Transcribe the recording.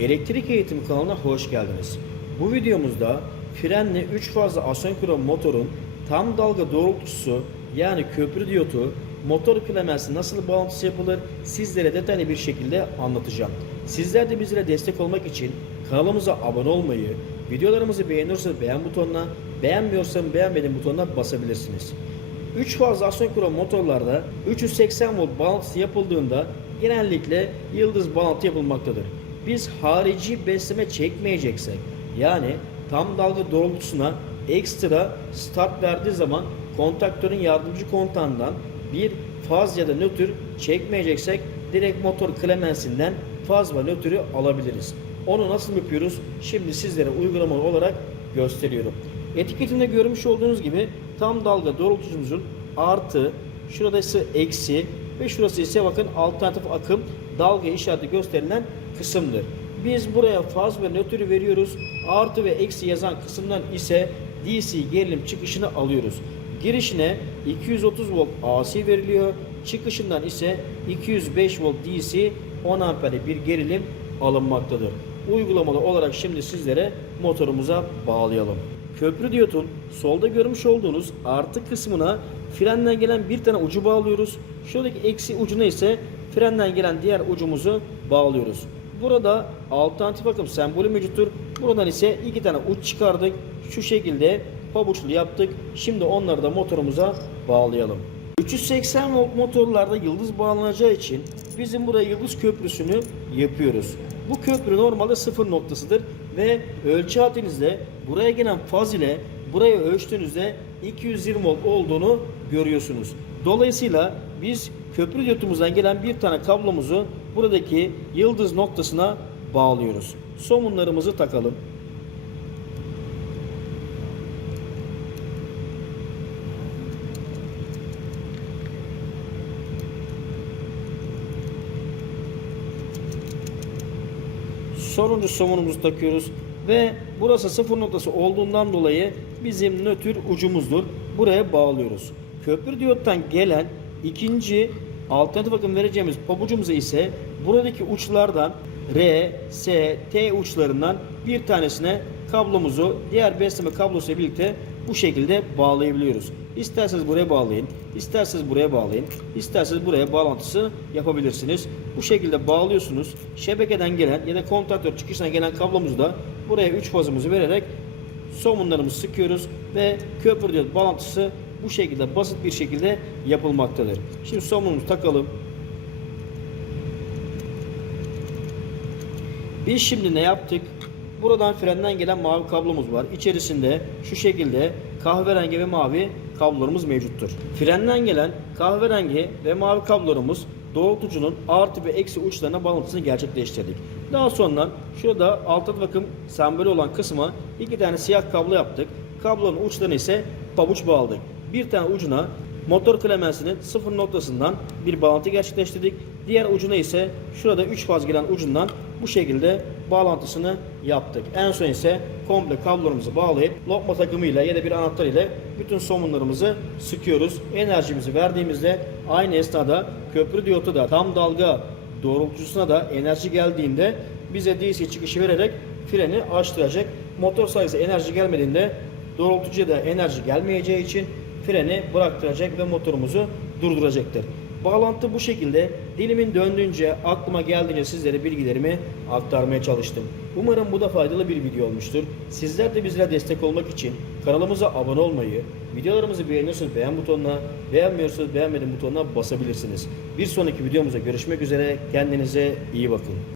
Elektrik Eğitim kanalına hoş geldiniz. Bu videomuzda frenli 3 fazla asenkron motorun tam dalga doğrultusu yani köprü diyotu, motor klemesi nasıl bağlantısı yapılır sizlere detaylı bir şekilde anlatacağım. Sizler de bizlere destek olmak için kanalımıza abone olmayı, videolarımızı beğeniyorsanız beğen butonuna, beğenmiyorsanız beğenmedim butonuna basabilirsiniz. 3 fazla asenkron motorlarda 380 volt bağlantısı yapıldığında genellikle yıldız bağlantı yapılmaktadır. Biz harici besleme çekmeyeceksek yani tam dalga doğrultusuna ekstra start verdiği zaman kontaktörün yardımcı kontağından bir faz ya da nötr çekmeyeceksek direkt motor klemensinden faz ve nötrü alabiliriz. Onu nasıl yapıyoruz? Şimdi sizlere uygulamalı olarak gösteriyorum. Etiketinde görmüş olduğunuz gibi tam dalga doğrultucumuzun artı, şurada ise eksi ve şurası ise bakın alternatif akım dalga işareti gösterilen kısımdır. Biz buraya faz ve nötrü veriyoruz. Artı ve eksi yazan kısımdan ise DC gerilim çıkışını alıyoruz. Girişine 230 volt AC veriliyor. Çıkışından ise 205 volt DC 10 amperlik bir gerilim alınmaktadır. Uygulamalı olarak şimdi sizlere motorumuza bağlayalım. Köprü diyotun solda görmüş olduğunuz artı kısmına frenden gelen bir tane ucu bağlıyoruz. Şuradaki eksi ucuna ise frenden gelen diğer ucumuzu bağlıyoruz. Burada alternatif akım sembolü mevcuttur. Buradan ise iki tane uç çıkardık. Şu şekilde pabuçlu yaptık. Şimdi onları da motorumuza bağlayalım. 380 volt motorlarda yıldız bağlanacağı için bizim buraya yıldız köprüsünü yapıyoruz. Bu köprü normalde sıfır noktasıdır ve ölçü hatinizde buraya gelen faz ile buraya ölçtüğünüzde 220 volt olduğunu görüyorsunuz. Dolayısıyla biz köprü diyotumuzdan gelen bir tane kablomuzu buradaki yıldız noktasına bağlıyoruz. Somunlarımızı takalım. Sonuncu somunumuzu takıyoruz ve burası sıfır noktası olduğundan dolayı bizim nötr ucumuzdur. Buraya bağlıyoruz. Köprü diyottan gelen ikinci alternatif akım vereceğimiz pabucumuzu ise buradaki uçlardan R, S, T uçlarından bir tanesine kablomuzu diğer besleme kablosuyla birlikte bu şekilde bağlayabiliyoruz. İsterseniz buraya bağlayın, isterseniz buraya bağlayın, isterseniz buraya bağlantısı yapabilirsiniz. Bu şekilde bağlıyorsunuz. Şebekeden gelen ya da kontaktör çıkışından gelen kablomuzu da buraya 3 fazımızı vererek somunlarımızı sıkıyoruz ve köprü diyot bağlantısı bu şekilde basit bir şekilde yapılmaktadır. Şimdi somunumuzu takalım. Biz şimdi ne yaptık? Buradan frenden gelen mavi kablomuz var. İçerisinde şu şekilde kahverengi ve mavi kablolarımız mevcuttur. Frenden gelen kahverengi ve mavi kablolarımız doğrultucunun artı ve eksi uçlarına bağlantısını gerçekleştirdik. Daha sonra şurada altta bakım sembolü olan kısma iki tane siyah kablo yaptık. Kablonun uçlarını ise pabuç bağladık. Bir tane ucuna motor klemensinin sıfır noktasından bir bağlantı gerçekleştirdik. Diğer ucuna ise şurada 3 faz gelen ucundan bu şekilde bağlantısını yaptık. En son ise komple kablolarımızı bağlayıp lokma takımıyla ya da bir anahtar ile bütün somunlarımızı sıkıyoruz. Enerjimizi verdiğimizde aynı esnada köprü diyotu da tam dalga doğrultucusuna da enerji geldiğinde bize DC çıkışı vererek freni açtıracak. Motor sayısı enerji gelmediğinde doğrultucuya da enerji gelmeyeceği için freni bıraktıracak ve motorumuzu durduracaktır. Bağlantı bu şekilde dilimin döndüğünce aklıma geldiğince sizlere bilgilerimi aktarmaya çalıştım. Umarım bu da faydalı bir video olmuştur. Sizler de bizlere destek olmak için kanalımıza abone olmayı, videolarımızı beğeniyorsanız beğen butonuna, beğenmiyorsanız beğenmedim butonuna basabilirsiniz. Bir sonraki videomuzda görüşmek üzere. Kendinize iyi bakın.